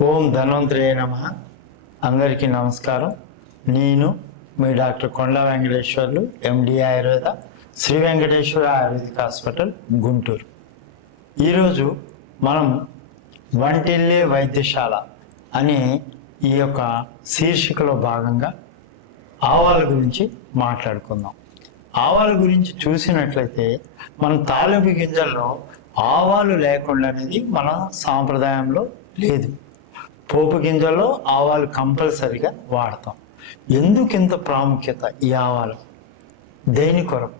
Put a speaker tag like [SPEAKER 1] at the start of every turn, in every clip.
[SPEAKER 1] ఓం ధన్వంతరే నమ. అందరికీ నమస్కారం. నేను మీ doctor Konda Venkateswarlu MD Ayurveda Sri Venkateswara Ayurvedic hospital Guntur. ఈరోజు మనం వంటిల్లే వైద్యశాల అనే ఈ యొక్క శీర్షికలో భాగంగా ఆవాల గురించి మాట్లాడుకుందాం. ఆవాల గురించి చూసినట్లయితే మనం తాలింపు గింజల్లో ఆవాలు లేకుండా అనేది మన సాంప్రదాయంలో లేదు. పోపు గింజల్లో ఆవాలు కంపల్సరిగా వాడతాం. ఎందుకు ఇంత ప్రాముఖ్యత ఈ ఆవాలు? దేని కొరకు?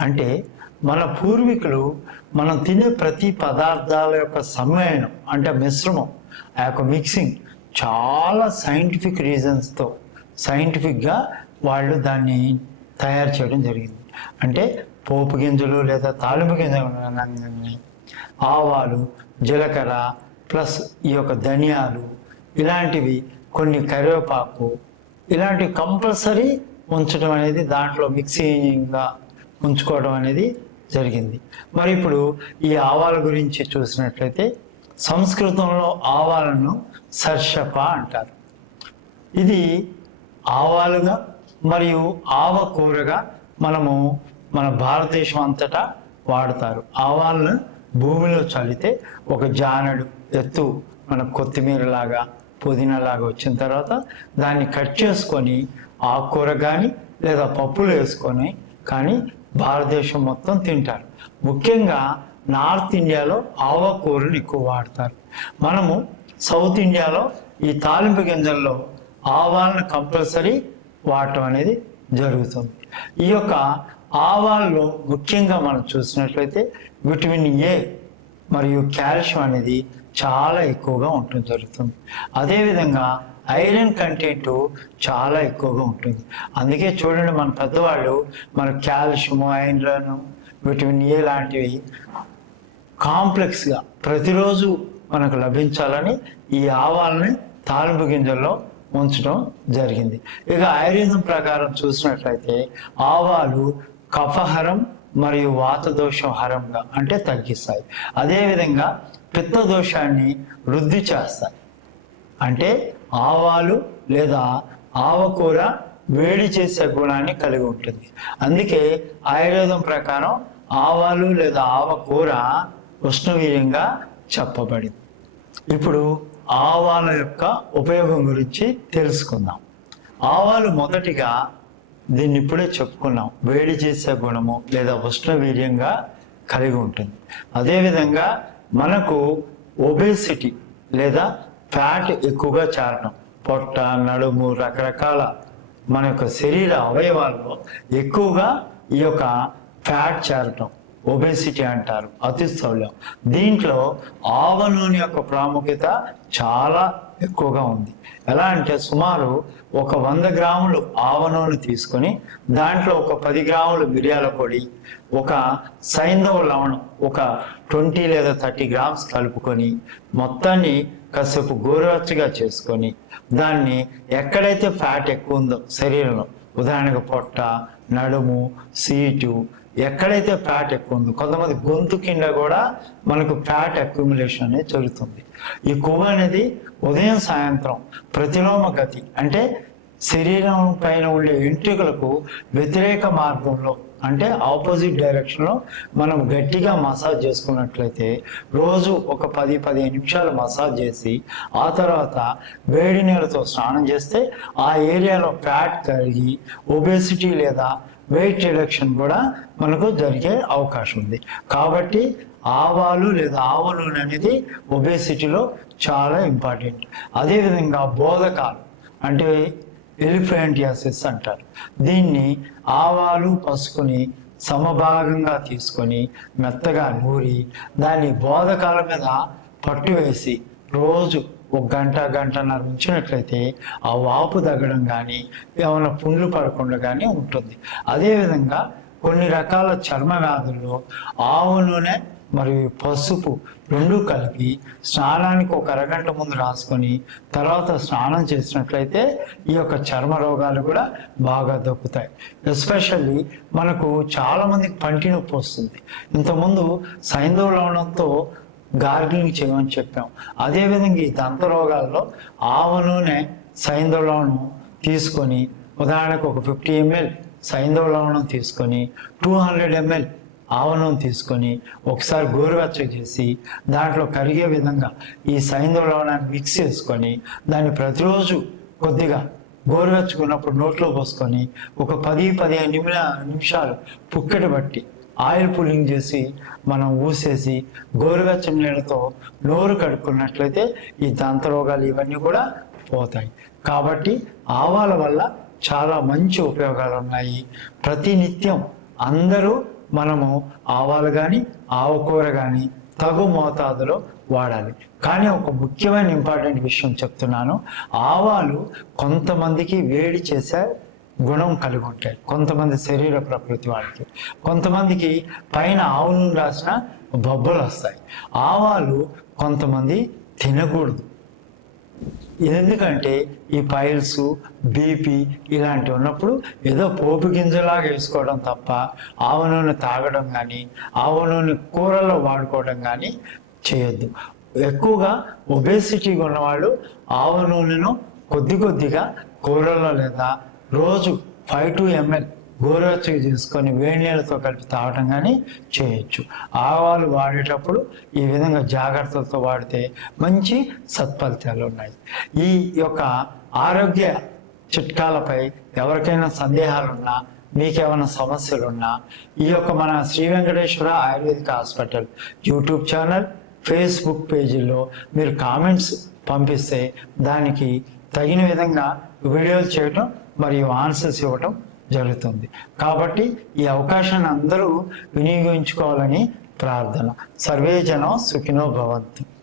[SPEAKER 1] అంటే మన పూర్వీకులు మనం తినే ప్రతి పదార్థాల యొక్క సమ్మేళనం అంటే మిశ్రమం ఆ యొక్క మిక్సింగ్ చాలా సైంటిఫిక్ రీజన్స్తో సైంటిఫిక్గా వాళ్ళు దాన్ని తయారు చేయడం జరిగింది. అంటే పోపు గింజలు లేదా తాలింపు గింజలు ఆవాలు జీలకర్ర ప్లస్ ఈ యొక్క ధనియాలు ఇలాంటివి కొన్ని కరివేపాకు ఇలాంటివి కంపల్సరీ ఉంచడం అనేది దాంట్లో మిక్సింగ్గా ఉంచుకోవడం అనేది జరిగింది. మరి ఇప్పుడు ఈ ఆవాల గురించి చూసినట్లయితే సంస్కృతంలో ఆవాలను సర్షప అంటారు. ఇది ఆవాలుగా మరియు ఆవ కూరగా మనము మన భారతదేశం అంతటా వాడతారు. ఆవాలను భూమిలో చల్లితే ఒక జానడు ఎత్తు మన కొత్తిమీర లాగా పుదీనా లాగా వచ్చిన తర్వాత దాన్ని కట్ చేసుకొని ఆకుకూర కానీ లేదా పప్పులు వేసుకొని కానీ భారతదేశం మొత్తం తింటారు. ముఖ్యంగా నార్త్ ఇండియాలో ఆవకూరను ఎక్కువ వాడతారు. మనము సౌత్ ఇండియాలో ఈ తాలింపు గింజల్లో ఆవాలను కంపల్సరీ వాడటం అనేది జరుగుతుంది. ఈ యొక్క ఆవాల్లో ముఖ్యంగా మనం చూసినట్లయితే విటమిన్ ఏ మరియు కాల్షియం అనేది చాలా ఎక్కువగా ఉంటుంది జరుగుతుంది. అదేవిధంగా ఐరన్ కంటెంట్ చాలా ఎక్కువగా ఉంటుంది. అందుకే చూడండి మన పెద్దవాళ్ళు మన కాల్షియం ఐరన్ విటమిన్ ఏ లాంటివి కాంప్లెక్స్గా ప్రతిరోజు మనకు లభించాలని ఈ ఆవాలని తాలింపు గింజల్లో ఉంచడం జరిగింది. ఇక ఆయుర్వేదం ప్రకారం చూసినట్లయితే ఆవాలు కఫహరం మరియు వాతదోషం హరంగా అంటే తగ్గిస్తాయి. అదేవిధంగా పిత్త దోషాన్ని వృద్ధి చేస్తాయి. అంటే ఆవాలు లేదా ఆవకూర వేడి చేసే గుణాన్ని కలిగి ఉంటుంది. అందుకే ఆయుర్వేదం ప్రకారం ఆవాలు లేదా ఆవకూర ఉష్ణవీర్యంగా చెప్పబడింది. ఇప్పుడు ఆవాల యొక్క ఉపయోగం గురించి తెలుసుకుందాం. ఆవాలు మొదటిగా దీన్ని ఇప్పుడే చెప్పుకున్నాం. వేడి చేసే గుణము లేదా ఉష్ణవీర్యంగా కలిగి ఉంటుంది. అదేవిధంగా మనకు ఒబేసిటీ లేదా ఫ్యాట్ ఎక్కువగా చేరడం పొట్ట నడుము రకరకాల మన యొక్క శరీర అవయవాల్లో ఎక్కువగా ఈ యొక్క ఫ్యాట్ చేరటం. ఒబేసిటీ అంటారు. అతిస్థౌల్యం దీంట్లో ఆవ నూనె యొక్క ప్రాముఖ్యత చాలా ఎక్కువగా ఉంది. ఎలా అంటే సుమారు ఒక వంద గ్రాములు ఆవనూనె తీసుకొని దాంట్లో ఒక పది గ్రాములు మిరియాల పొడి ఒక సైంధవ లవణం ఒక ట్వంటీ లేదా థర్టీ గ్రామ్స్ కలుపుకొని మొత్తాన్ని కాసేపు గోరువెచ్చగా చేసుకొని దాన్ని ఎక్కడైతే ఫ్యాట్ ఎక్కువ ఉందో శరీరంలో ఉదాహరణకు పొట్ట నడుము సీటు ఎక్కడైతే ఫ్యాట్ ఎక్కువ ఉందో కొంతమంది గొంతు కింద కూడా మనకు ఫ్యాట్ అక్యుములేషన్ అనేది జరుగుతుంది. ఈ కొవ్వు అనేది ఉదయం సాయంత్రం ప్రతిలోమ గతి అంటే శరీరం పైన ఉండే వెంట్రుకలకు వ్యతిరేక మార్గంలో అంటే ఆపోజిట్ డైరెక్షన్లో మనం గట్టిగా మసాజ్ చేసుకున్నట్లయితే రోజు ఒక పది పదిహేను నిమిషాలు మసాజ్ చేసి ఆ తర్వాత వేడి నీళ్ళతో స్నానం చేస్తే ఆ ఏరియాలో ఫ్యాట్ కరిగి ఒబేసిటీ లేదా వెయిట్ రిడక్షన్ కూడా మనకు జరిగే అవకాశం ఉంది. కాబట్టి ఆవాలు లేదా ఆవ నూనె అనేది ఒబేసిటీలో చాలా ఇంపార్టెంట్. అదేవిధంగా బోధకాలు అంటే ఎలిఫెంటియాసిస్ అంటారు. దీన్ని ఆవాలు పసుకుని సమభాగంగా తీసుకొని మెత్తగా నూరి దాన్ని బోధకాల మీద పట్టు వేసి రోజు ఒక గంట గంటన్నర ఉంచినట్లయితే ఆ వాపు తగ్గడం కానీ ఏమైనా పుండ్లు పడకుండా కానీ ఉంటుంది. అదేవిధంగా కొన్ని రకాల చర్మ వ్యాధుల్లో ఆవు నూనె మరియు పసుపు రెండు కలిపి స్నానానికి ఒక అరగంట ముందు రాసుకొని తర్వాత స్నానం చేసినట్లయితే ఈ యొక్క చర్మ రోగాలు కూడా బాగా దక్కుతాయి ఎస్పెషల్లీ మనకు చాలామందికి పంటి నొప్పి వస్తుంది. ఇంతకుముందు సైంధవ లవణంతో గార్గిలింగ్ చేయమని చెప్పాం. అదేవిధంగా ఈ దంత రోగాల్లో ఆవ నూనె సైంధవలవణం తీసుకొని ఉదాహరణకు ఒక ఫిఫ్టీ ఎంఎల్ సైంధవలవణం తీసుకొని టూ హండ్రెడ్ ఎంఎల్ ఆవ నూనె తీసుకొని ఒకసారి గోరువెచ్చ చేసి దాంట్లో కరిగే విధంగా ఈ సైంధవ లవణాన్ని మిక్స్ చేసుకొని దాన్ని ప్రతిరోజు కొద్దిగా గోరువెచ్చుకున్నప్పుడు నోట్లో పోసుకొని ఒక పది పదిహేను నిమిషాలు పుక్కెట బట్టి ఆయిల్ పుల్లింగ్ చేసి మనం ఊసేసి గోరువెచ్చని నీళ్ళతో నోరు కడుక్కున్నట్లయితే ఈ దంత రోగాలు ఇవన్నీ కూడా పోతాయి. కాబట్టి ఆవాల వల్ల చాలా మంచి ఉపయోగాలు ఉన్నాయి ప్రతినిత్యం అందరూ మనము ఆవాలు కానీ ఆవకూర కానీ తగు మోతాదులో వాడాలి. కానీ ఒక ముఖ్యమైన ఇంపార్టెంట్ విషయం చెప్తున్నాను. ఆవాలు కొంతమందికి వేడి చేసే గుణం కలిగి ఉంటాయి. కొంతమంది శరీర ప్రకృతి వాళ్ళకి. కొంతమందికి పైన ఆవు నూనె రాసిన బొబ్బలు వస్తాయి. ఆవాలు కొంతమంది తినకూడదు. ఎందుకంటే ఈ పైల్స్ బీపీ ఇలాంటివి ఉన్నప్పుడు ఏదో పోపు గింజలాగా వేసుకోవడం తప్ప ఆవ నూనె తాగడం కానీ ఆవ నూనె కూరల్లో వాడుకోవడం కానీ చేయొద్దు. ఎక్కువగా ఒబేసిటీగా ఉన్నవాళ్ళు ఆవ నూనెను కొద్ది కొద్దిగా కూరల్లో లేదా రోజు ఫైవ్ టు ఎంఎల్ గోరువెచ్చగా చేసుకొని వేడి నీళ్ళతో కలిపి తాగటం కానీ చేయొచ్చు. ఆవాలు వాడేటప్పుడు ఈ విధంగా జాగ్రత్తలతో వాడితే మంచి సత్ఫలితాలు ఉన్నాయి. ఈ యొక్క ఆరోగ్య చిట్కాలపై ఎవరికైనా సందేహాలున్నా మీకేమైనా సమస్యలు ఉన్నా ఈ యొక్క మన Sri Venkateswara Ayurvedic hospital YouTube channel Facebook పేజీలో మీరు కామెంట్స్ పంపిస్తే దానికి తగిన విధంగా వీడియోలు చేయటం మరియు ఆన్సర్స్ ఇవ్వటం జరుగుతుంది. కాబట్టి ఈ అవకాశాన్ని అందరూ వినియోగించుకోవాలని ప్రార్థన. సర్వే జనం సుఖినో భవంతు.